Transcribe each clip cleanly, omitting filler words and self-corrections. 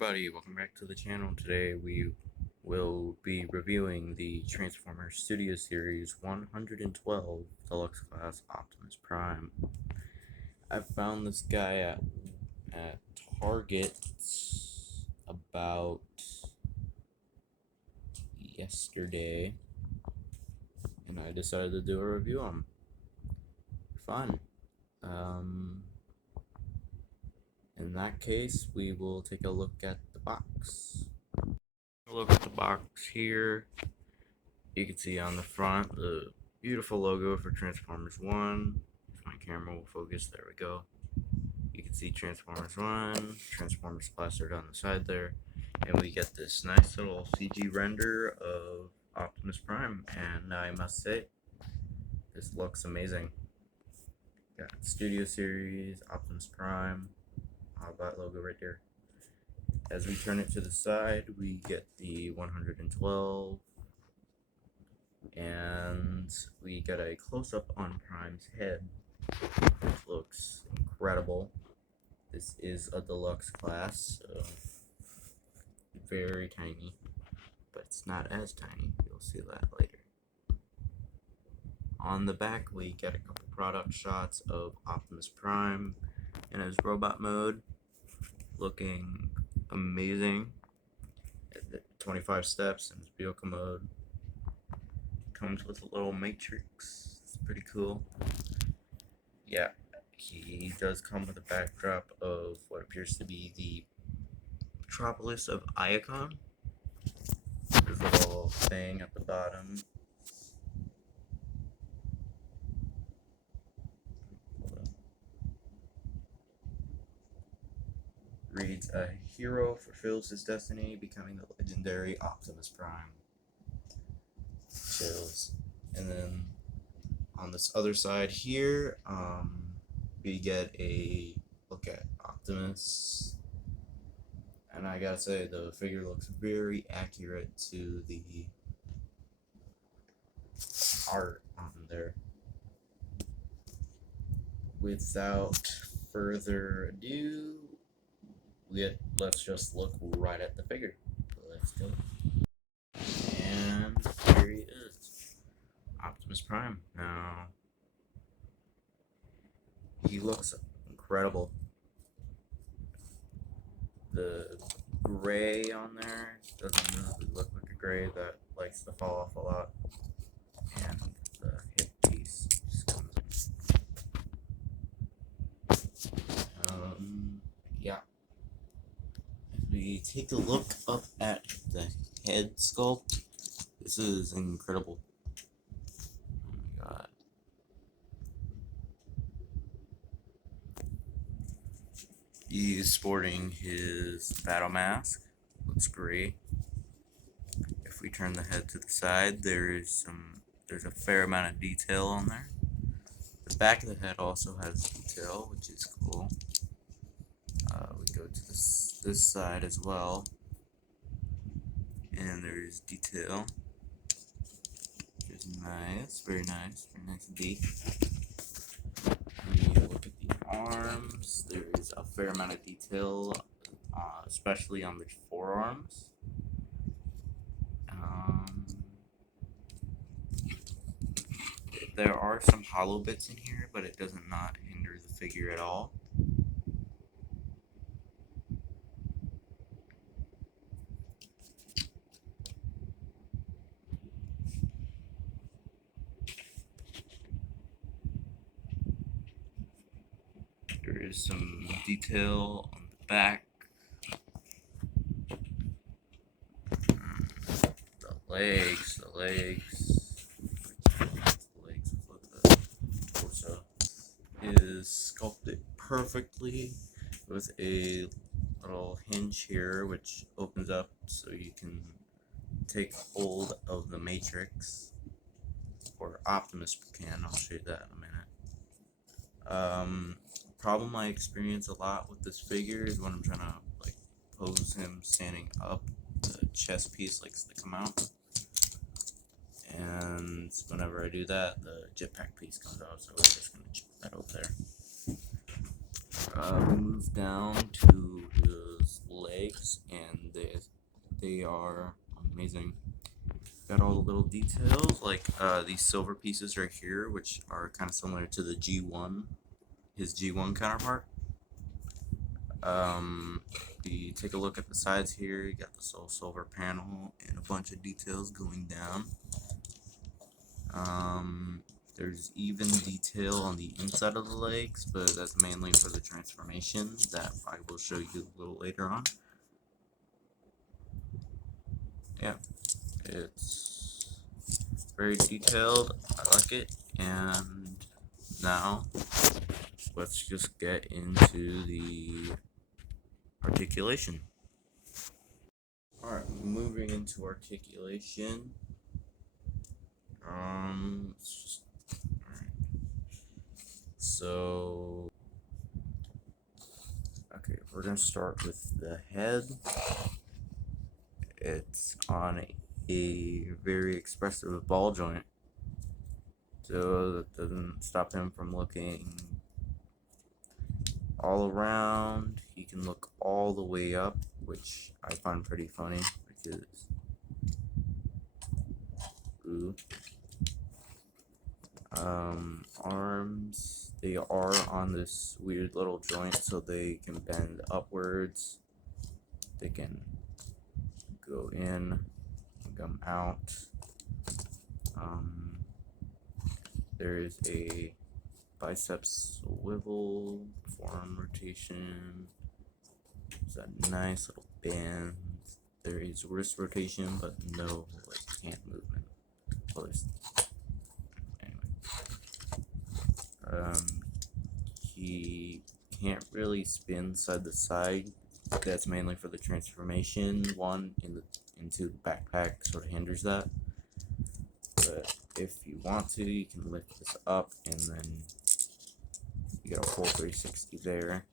everybody, welcome back to the channel. Today we will be reviewing the Transformers Studio Series 112 Deluxe Class Optimus Prime. I found this guy at Target about yesterday, and I decided to do a review on him. Fun. In that case, we will take a look at the box. Look at the box here. You can see on the front the beautiful logo for Transformers 1. If my camera will focus, there we go. You can see Transformers 1, Transformers plastered on the side there, and we get this nice little CG render of Optimus Prime, and I must say, this looks amazing. Got Studio Series, Optimus Prime, that logo right there. As we turn it to the side, we get the 112, and we get a close-up on Prime's head, which looks incredible. This is a deluxe class, so very tiny, but it's not as tiny. You'll see that later. On the back, we get a couple product shots of Optimus Prime in his robot mode, looking amazing. 25 steps in his vehicle mode. Comes with a little matrix. It's pretty cool. Yeah, he does come with a backdrop of what appears to be the metropolis of Iacon. There's a little thing at the bottom. Reads, a hero fulfills his destiny, becoming the legendary Optimus Prime. Chills. And then on this other side here, we get a look at Optimus. And I gotta say, the figure looks very accurate to the art on there. Without further ado, let's just look right at the figure. Let's go. And here he is, Optimus Prime. Now, he looks incredible. The gray on there doesn't really look like a gray that likes to fall off a lot. And the hip piece just comes in. Yeah. We take a look up at the head sculpt. This is incredible. Oh my god. He's sporting his battle mask. Looks great. If we turn the head to the side, there's a fair amount of detail on there. The back of the head also has detail, which is cool. We go to this side as well, and there's detail, which is nice, very nice indeed. We look at the arms. There's a fair amount of detail, especially on the forearms. There are some hollow bits in here, but it does not hinder the figure at all. There is some detail on the back. The legs with the torso is sculpted perfectly with a little hinge here which opens up so you can take hold of the matrix, or Optimus can. I'll show you that in a minute. Problem I experience a lot with this figure is when I'm trying to like pose him standing up, the chest piece likes to come out, and whenever I do that, the jetpack piece comes out, so we're just gonna check that over there. Move down to his legs. box, and they are amazing. Got all the little details, like these silver pieces right here, which are kind of similar to the G1, his G1 counterpart. You take a look at the sides here. You got this little silver panel and a bunch of details going down. There's even detail on the inside of the legs, but that's mainly for the transformation that I will show you a little later on. Yeah, it's very detailed. I like it. And now let's just get into the articulation. Alright, moving into articulation. Let's just, alright. So, okay, we're gonna start with the head. It's on a very expressive ball joint, so that doesn't stop him from looking all around. He can look all the way up, which I find pretty funny because ooh. Arms, they are on this weird little joint, so they can bend upwards. They can go in, come out. There is a biceps swivel, forearm rotation. There's a nice little bend. There is wrist rotation, but no hand movement. Well, anyway. He can't really spin side to side. That's mainly for the transformation one into the backpack, sort of hinders that. But if you want to, you can lift this up and then you get a full 360 there.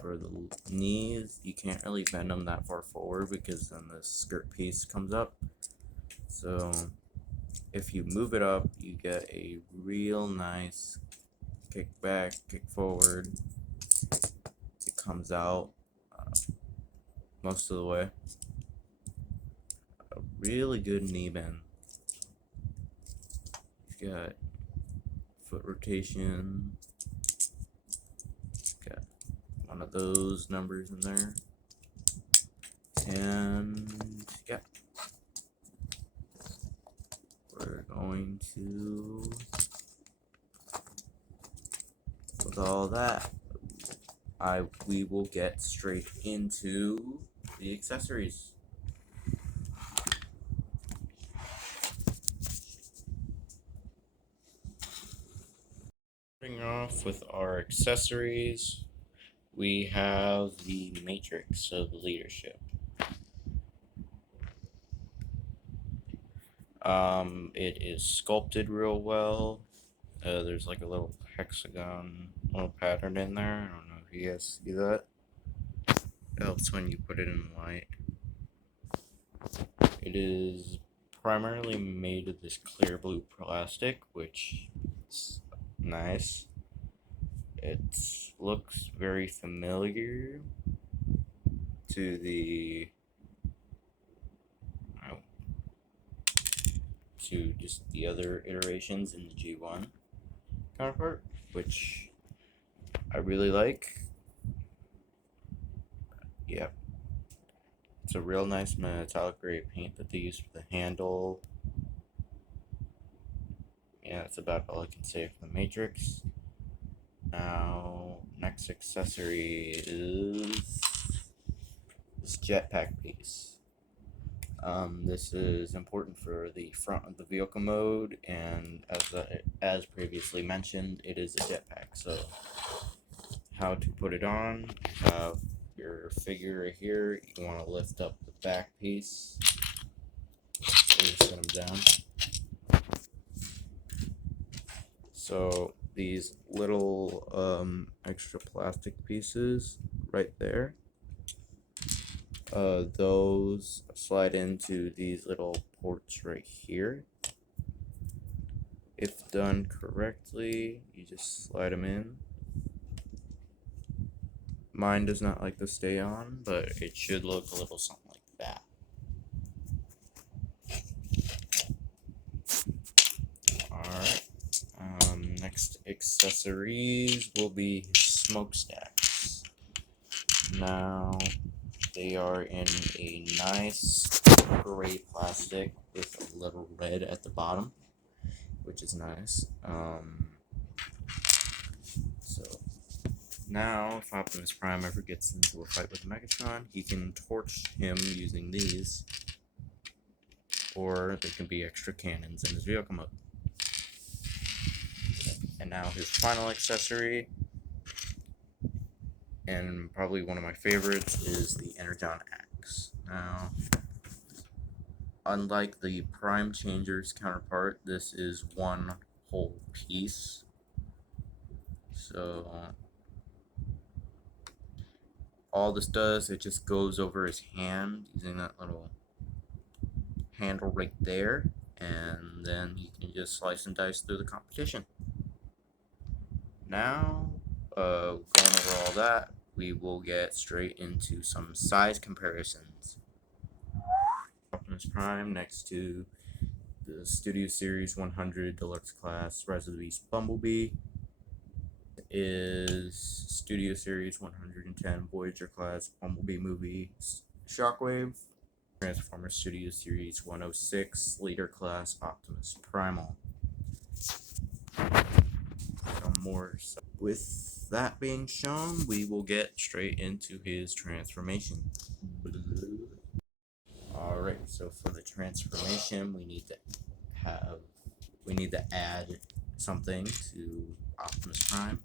For the knees, you can't really bend them that far forward because then the skirt piece comes up. So if you move it up, you get a real nice kick back, kick forward. It comes out most of the way. A really good knee bend. You've got foot rotation. Got one of those numbers in there. And yeah. We're going to, with all that, we will get straight into the accessories. Starting off with our accessories, we have the matrix of leadership. It is sculpted real well. There's like a little hexagon little pattern in there. I don't know if you guys see that. It helps when you put it in light. It is primarily made of this clear blue plastic, which is nice. It looks very familiar to the to just the other iterations in the G1 counterpart, which I really like. Yeah, it's a real nice metallic gray paint that they use for the handle. Yeah, that's about all I can say for the Matrix. Now, next accessory is this jetpack piece. This is important for the front of the vehicle mode, and as previously mentioned, it is a jetpack. So, how to put it on? You have your figure right here. You want to lift up the back piece. Just set them down. So these little extra plastic pieces right there. Those slide into these little ports right here. If done correctly, you just slide them in Mine does not like to stay on, but it should look a little something like that. Alright. Next accessories will be his smokestacks. Now, they are in a nice gray plastic with a little red at the bottom, which is nice. So now, if Optimus Prime ever gets into a fight with Megatron, he can torch him using these, or they can be extra cannons in his vehicle mode. And now his final accessory, and probably one of my favorites, is the Energon Axe. Now, unlike the Prime Changer's counterpart, this is one whole piece. So all this does, it just goes over his hand using that little handle right there, and then you can just slice and dice through the competition. Now, going over all that, we will get straight into some size comparisons. Optimus Prime next to the Studio Series 100 Deluxe Class Rise of the Beast Bumblebee is Studio Series 110 Voyager Class Bumblebee Movie Shockwave, Transformers Studio Series 106 Leader Class Optimus Primal. Some more. With that being shown, we will get straight into his transformation. Alright, so for the transformation, we need to add something to Optimus Prime,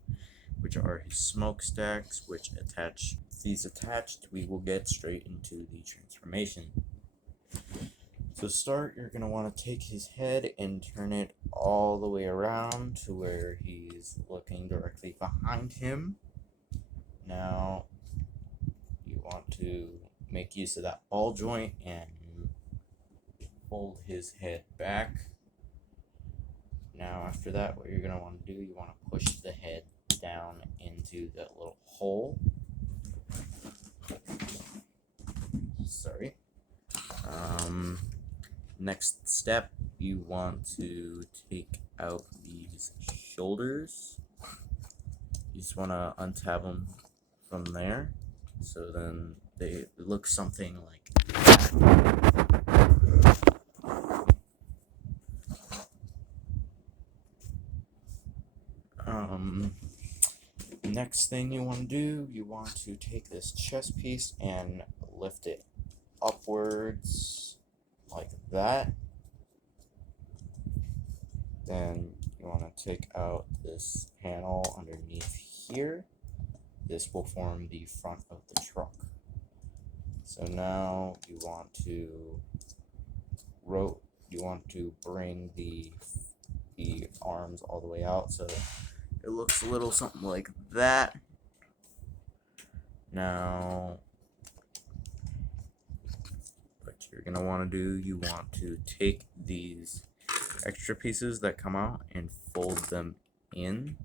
which are his smokestacks, which attach. With these attached, we will get straight into the transformation. To start, you're going to want to take his head and turn it all the way around to where he's looking directly behind him. Now, you want to make use of that ball joint and fold his head back. Now, after that, what you're going to want to do, you want to push the head down into that little hole. Sorry. Next step, you want to take out these shoulders. You just want to untab them from there, so then they look something like that. Next thing you want to do, you want to take this chest piece and lift it upwards like that. Then you want to take out this panel underneath here. This will form the front of the truck. So now you want to bring the arms all the way out, so it looks a little something like that. Now, what you're gonna want to do, you want to take these extra pieces that come out and fold them in.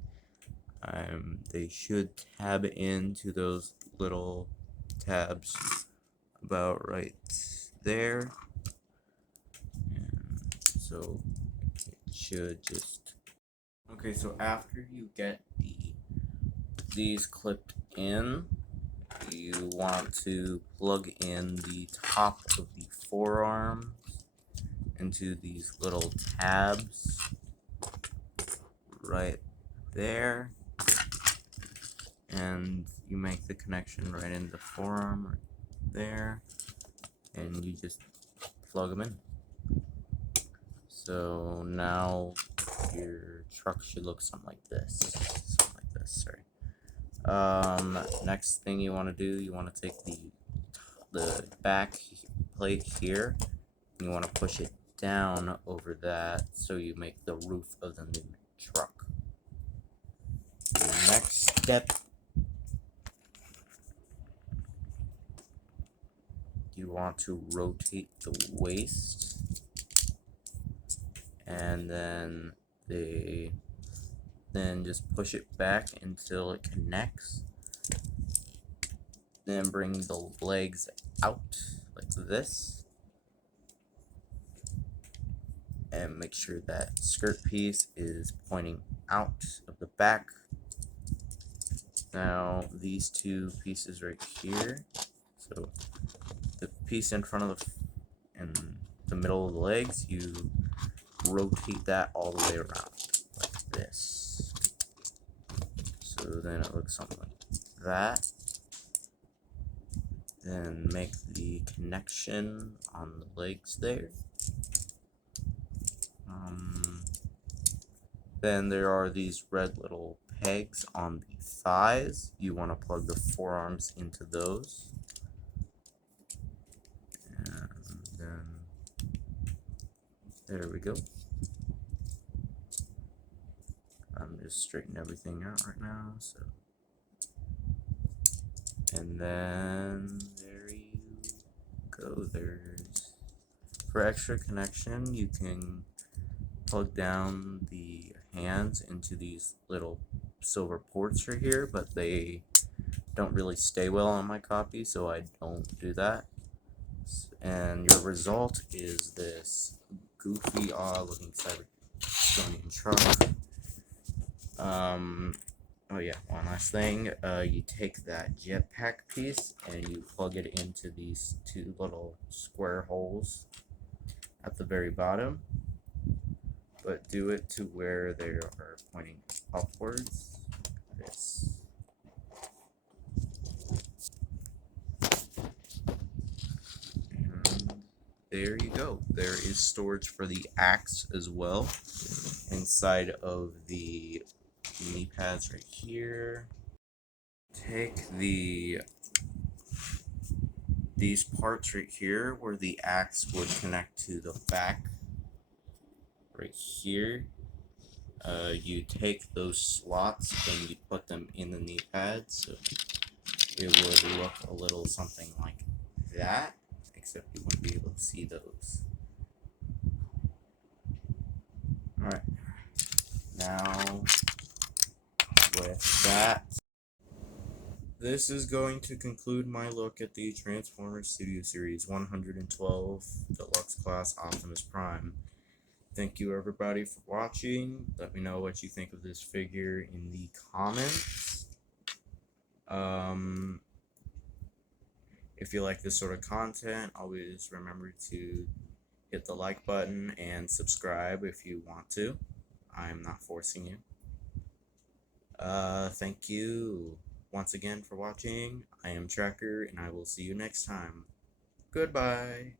They should tab into those little tabs about right there, and so it should just. Okay, so after you get these clipped in, you want to plug in the top of the forearms into these little tabs right there, and you make the connection right in the forearm right there, and you just plug them in. So now your truck should look something like this. Next thing you want to do, you want to take the back plate here, and you want to push it down over that so you make the roof of the new truck. The next step, you want to rotate the waist, and then just push it back until it connects. Then bring the legs out like this. And make sure that skirt piece is pointing out of the back. Now these two pieces right here, so the piece in front of the middle of the legs, you rotate that all the way around like this. So then it looks something like that. Then make the connection on the legs there. Then there are these red little pegs on the thighs. You want to plug the forearms into those. And then there we go. I'm just straightening everything out right now. So, and then there you go. There's, for extra connection, you can plug down the hands into these little silver ports right here, but they don't really stay well on my copy, so I don't do that. And your result is this goofy, odd looking Cybertronian truck. Oh yeah, one last thing. You take that jetpack piece and you plug it into these two little square holes at the very bottom, but do it to where they are pointing upwards. This. And there you go. There is storage for the axe as well inside of the knee pads right here. Take these parts right here where the axe would connect to the back right here. You take those slots and you put them in the knee pads, so it would look a little something like that, except you wouldn't be able to see those. Alright, now with that, this is going to conclude my look at the Transformers Studio Series 112 Deluxe Class Optimus Prime. Thank you everybody for watching. Let me know what you think of this figure in the comments. If you like this sort of content, always remember to hit the like button and subscribe if you want to. I'm not forcing you. Thank you once again for watching. I am Tracker, and I will see you next time. Goodbye.